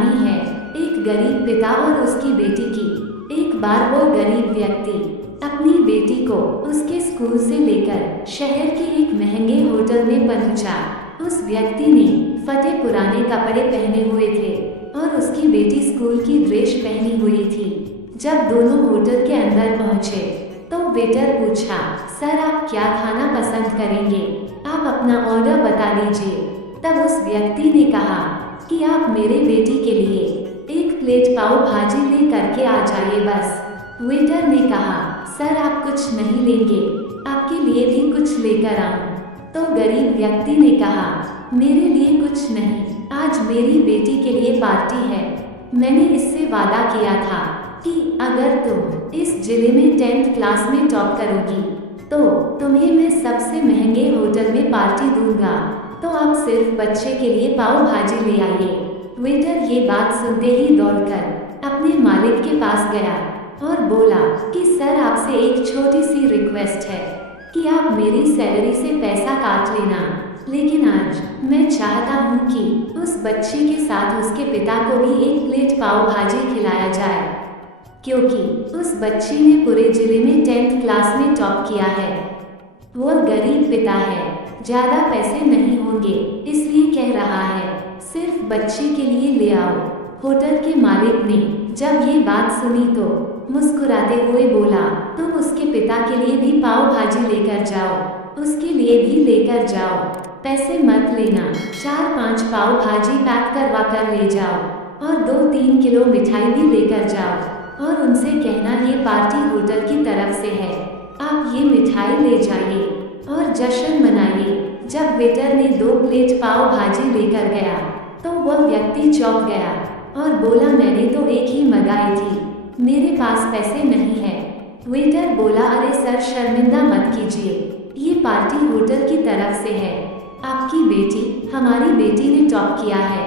कहानी है एक गरीब पिता और उसकी बेटी की। एक बार वो गरीब व्यक्ति अपनी बेटी को उसके स्कूल से लेकर शहर के एक महंगे होटल में पहुंचा। उस व्यक्ति ने फटे पुराने कपड़े पहने हुए थे और उसकी बेटी स्कूल की ड्रेस पहनी हुई थी। जब दोनों होटल के अंदर पहुंचे तो वेटर पूछा, सर आप क्या खाना पसंद करेंगे? आप अपना ऑर्डर बता दीजिए। तब उस व्यक्ति ने कहा कि आप मेरे बेटी के लिए एक प्लेट पाव भाजी ले करके आ जाइए बस। वेटर ने कहा, सर आप कुछ नहीं लेंगे, आपके लिए भी कुछ लेकर आऊं? तो गरीब व्यक्ति ने कहा, मेरे लिए कुछ नहीं, आज मेरी बेटी के लिए पार्टी है। मैंने इससे वादा किया था कि अगर तुम इस जिले में 10th क्लास में टॉप करोगी तो तुम्हें मैं सबसे महंगे होटल में पार्टी दूंगा, तो आप सिर्फ बच्चे के लिए पाव भाजी ले आइए। वेटर ये बात सुनते ही दौड़कर अपने मालिक के पास गया और बोला कि सर आपसे एक छोटी सी रिक्वेस्ट है कि आप मेरी सैलरी से पैसा काट लेना, लेकिन आज मैं चाहता हूँ कि उस बच्चे के साथ उसके पिता को भी एक प्लेट पाव भाजी खिलाया जाए, क्योंकि उस बच्ची ने पूरे जिले में 10th क्लास में टॉप किया है। वो गरीब पिता है, ज़्यादा पैसे नहीं होंगे, इसलिए कह रहा है सिर्फ बच्चे के लिए ले आओ। होटल के मालिक ने जब ये बात सुनी तो मुस्कुराते हुए बोला, तुम उसके पिता के लिए भी पाव भाजी लेकर जाओ, उसके लिए भी लेकर जाओ, पैसे मत लेना, 4-5 पाव भाजी पैक करवा कर ले जाओ और 2-3 किलो मिठाई भी लेकर जाओ और उनसे कहना ये पार्टी होटल की तरफ से है, आप ये मिठाई ले जाइए और जश्न मनाइए। जब वेटर ने 2 प्लेट पाव भाजी लेकर गया तो वह व्यक्ति चौंक गया और बोला, मैंने तो एक ही मंगाई थी, मेरे पास पैसे नहीं है। वेटर बोला, अरे सर शर्मिंदा मत कीजिए, ये पार्टी होटल की तरफ से है, आपकी बेटी हमारी बेटी ने टॉप किया है,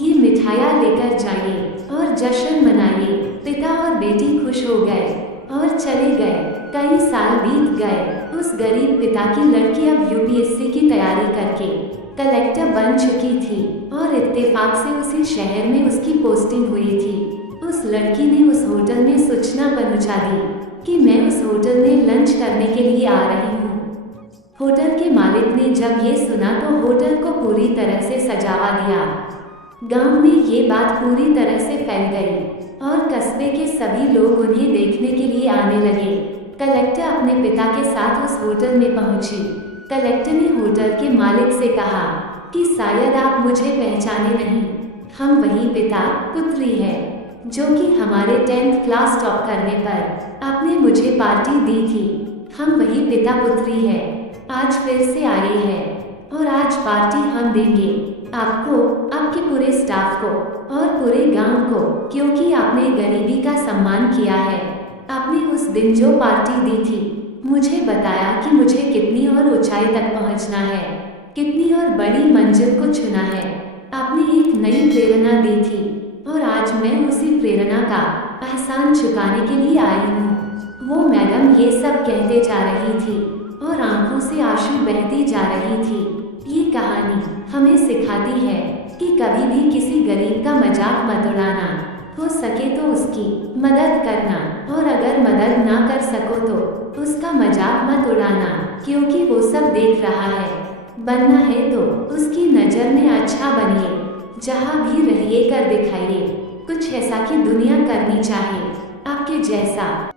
ये मिठाइयाँ लेकर जाइए और जश्न मनाइए। पिता और बेटी खुश हो गए और चले गए। कई साल बीत गए। उस गरीब पिता की लड़की अब यूपीएससी की तैयारी करके कलेक्टर बन चुकी थी और इत्तेफाक से उसी शहर में उसकी पोस्टिंग हुई थी। उस लड़की ने उस होटल में सूचना पहुंचा दी कि मैं उस होटल में लंच करने के लिए आ रही हूँ। होटल के मालिक ने जब ये सुना तो होटल को पूरी तरह से सजावा दिया। गांव में ये बात पूरी तरह से फैल गई और कस्बे के सभी लोग उन्हें देखने के लिए आने लगे। कलेक्टर अपने पिता के साथ उस होटल में पहुंची। कलेक्टर ने होटल के मालिक से कहा कि शायद आप मुझे पहचाने नहीं, हम वही पिता पुत्री है जो कि हमारे 10th क्लास टॉप करने पर आपने मुझे पार्टी दी थी। हम वही पिता पुत्री है, आज फिर से आए हैं और आज पार्टी हम देंगे आपको, आपके पूरे स्टाफ को और पूरे गांव को, क्योंकि आपने गरीबी का सम्मान किया है। आपने उस दिन जो पार्टी दी थी, मुझे बताया कि मुझे कितनी और ऊंचाई तक पहुंचना है, कितनी और बड़ी मंजिल को छूना है। आपने एक नई प्रेरणा दी थी और आज मैं उसी प्रेरणा का एहसान चुकाने के लिए आई हूँ। वो मैडम ये सब कहते जा रही थी और आंखों से आंसू बहती जा रही थी। ये कहानी हमें सिखाती है कि कभी भी किसी गरीब का मजाक मत उड़ाना, हो सके तो उसकी मदद करना और अगर मदद ना कर सको तो उसका मजाक मत उड़ाना, क्योंकि वो सब देख रहा है। बनना है तो उसकी नज़र में अच्छा बनिए, जहाँ भी रहिए कर दिखाइए, कुछ ऐसा कि दुनिया करनी चाहिए आपके जैसा।